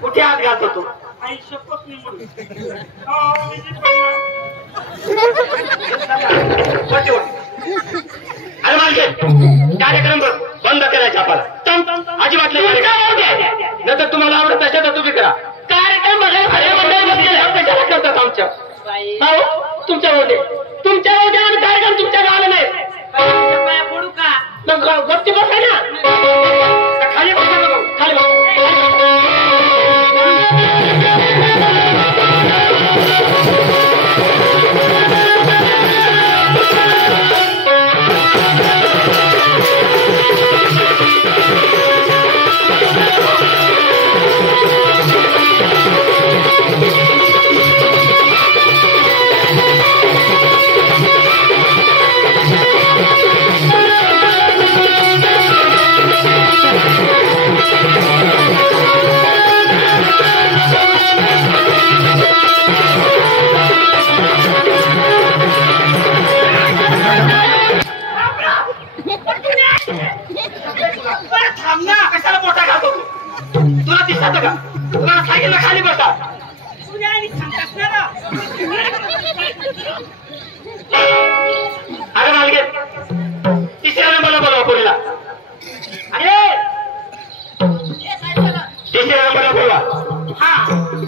कुठे हात घालतो तू? अरे मालके कार्यक्रम बंद करायचा आपल्याला अजिबात नंतर तुम्हाला आवडत असेल तर तुम्ही करा कार्यक्रम बघायला करतात आमच्या तुमच्या तुमच्या आम्ही कार्यक्रम तुमच्या गावाला नाही पडू का गप्ती बसा ना खाली बसा खाली बसा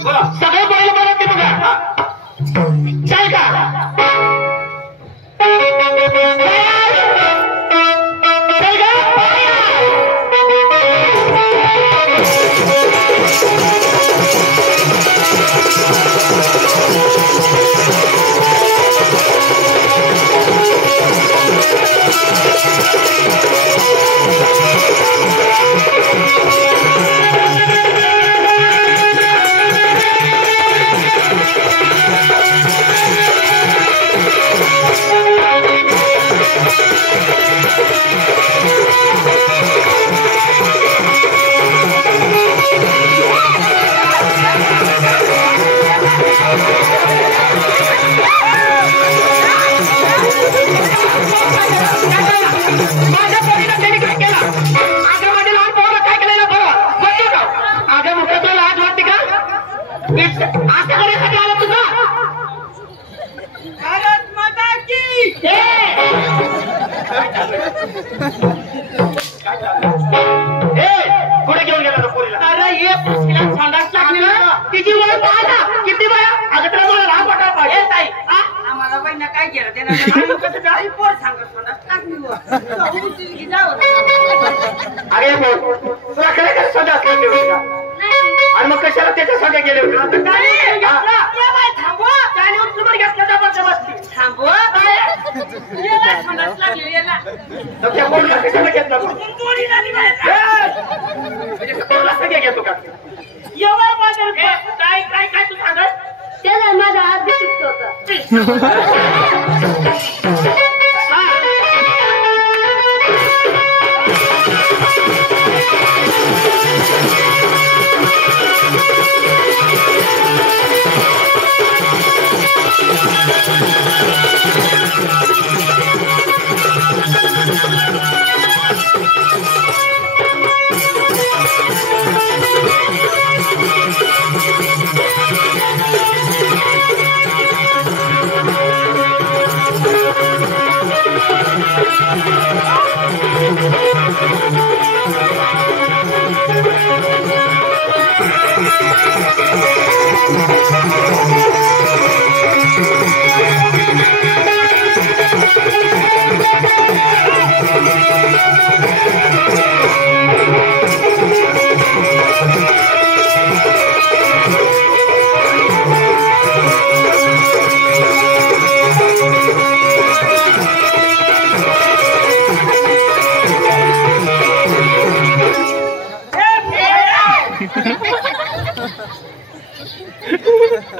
सगळे बैल बघा ते बघा चाल का कुठे घेऊन गेला पोरीला? अरे ये संडास लागली ना तिची वय पाहा किती वय अगं तुला मला राहा पटा पाहिजे ताई आम्हाला बहिणा काय केलं ते कसं जाई पोर सांगत संडास लागली अरे तुला खरं संडास लागली होती का आणि मग कशाला त्याच्या सगळे गेले होते थांबवा त्याने उचलून घेतलं जबरदस्ती थांबवा त्या पोरीला कशाला घेतलं सगळे घेतो का एवढं माझं काय काय काय तू सांगत त्याला माझा हात दिसत होता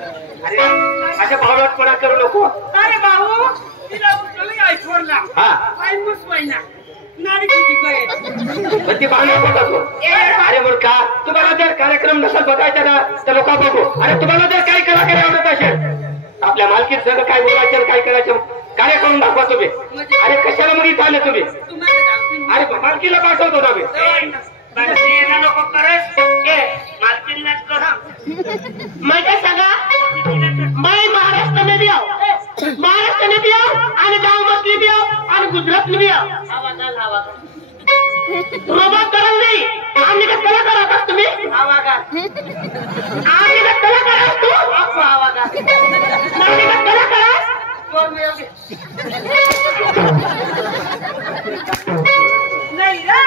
अशा भावनात्पणा करू नको अरे भाऊ तिला उचलून आयफोनला काय मुस महिना नारी किती गए पण ती भावना बघतो अरे मग का तुम्हाला जर कार्यक्रम नसेल बघायचा ना तर लोक बघू अरे तुम्हाला जर काही कलाकार आवडत असेल आपल्या मालकीत सगळं काय बोलायचं काय करायचं कार्य करून दाखवा तुम्ही अरे कशाला मग इथं आले तुम्ही अरे मालकीला पाठवतो ना मी नको करस मालकीला मैं क्या सांगा मैं महाराष्ट्र में भी आओ महाराष्ट्र में भी आओ आणि गांव मधली भी आओ आणि गुजरात में भी आओ रोबोट करत नाही आम्ही का कलाकार आहात तुम्ही आवागा आम्ही का कलाकार आहात तू आवागा आम्ही का कलाकार आहात नाही ना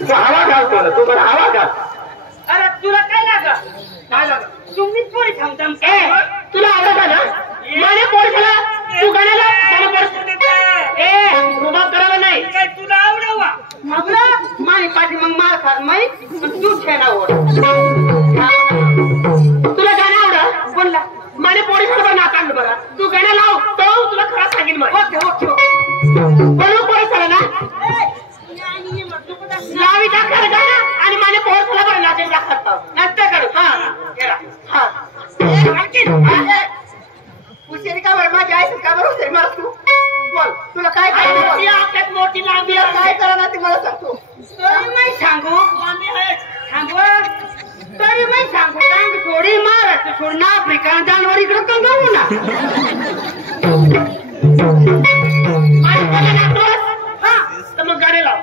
तू हवा घालतो ना तू बरं हवा घाल अरे तुला काय लागा काय लागा तुम्हीच पोरी थांबताम तुला आवडत ना माझ्या पोरशाला तू गाण्याला रुबाब करायला नाही काय तुला आवडावा आवडा माझी पाठी मग मार खात माही तू खेळा तुला गाणं आवडा बोलला माझ्या पोरीशाला बरं नाकांड बघा तू गाणं लाव तो तुला खरं सांगेन मग ओके ओके बोलू पोरीशाला ना लावी टाकणार गाणं आणि माझ्या पोरसाला बरं नाचेल लागतात नाचता करू हा हुशारी का बरं माझी आई का बरं हुशारी मला तू बोल तुला काय करायचं आपल्यात मोठी लांबी काय करा ते मला सांगतो तरी नाही सांगू सांगू तरी नाही सांगू कारण थोडी महाराष्ट्र सोडून आफ्रिका जानवर इकडे कंगावू ना हा तर मग गाडी लाव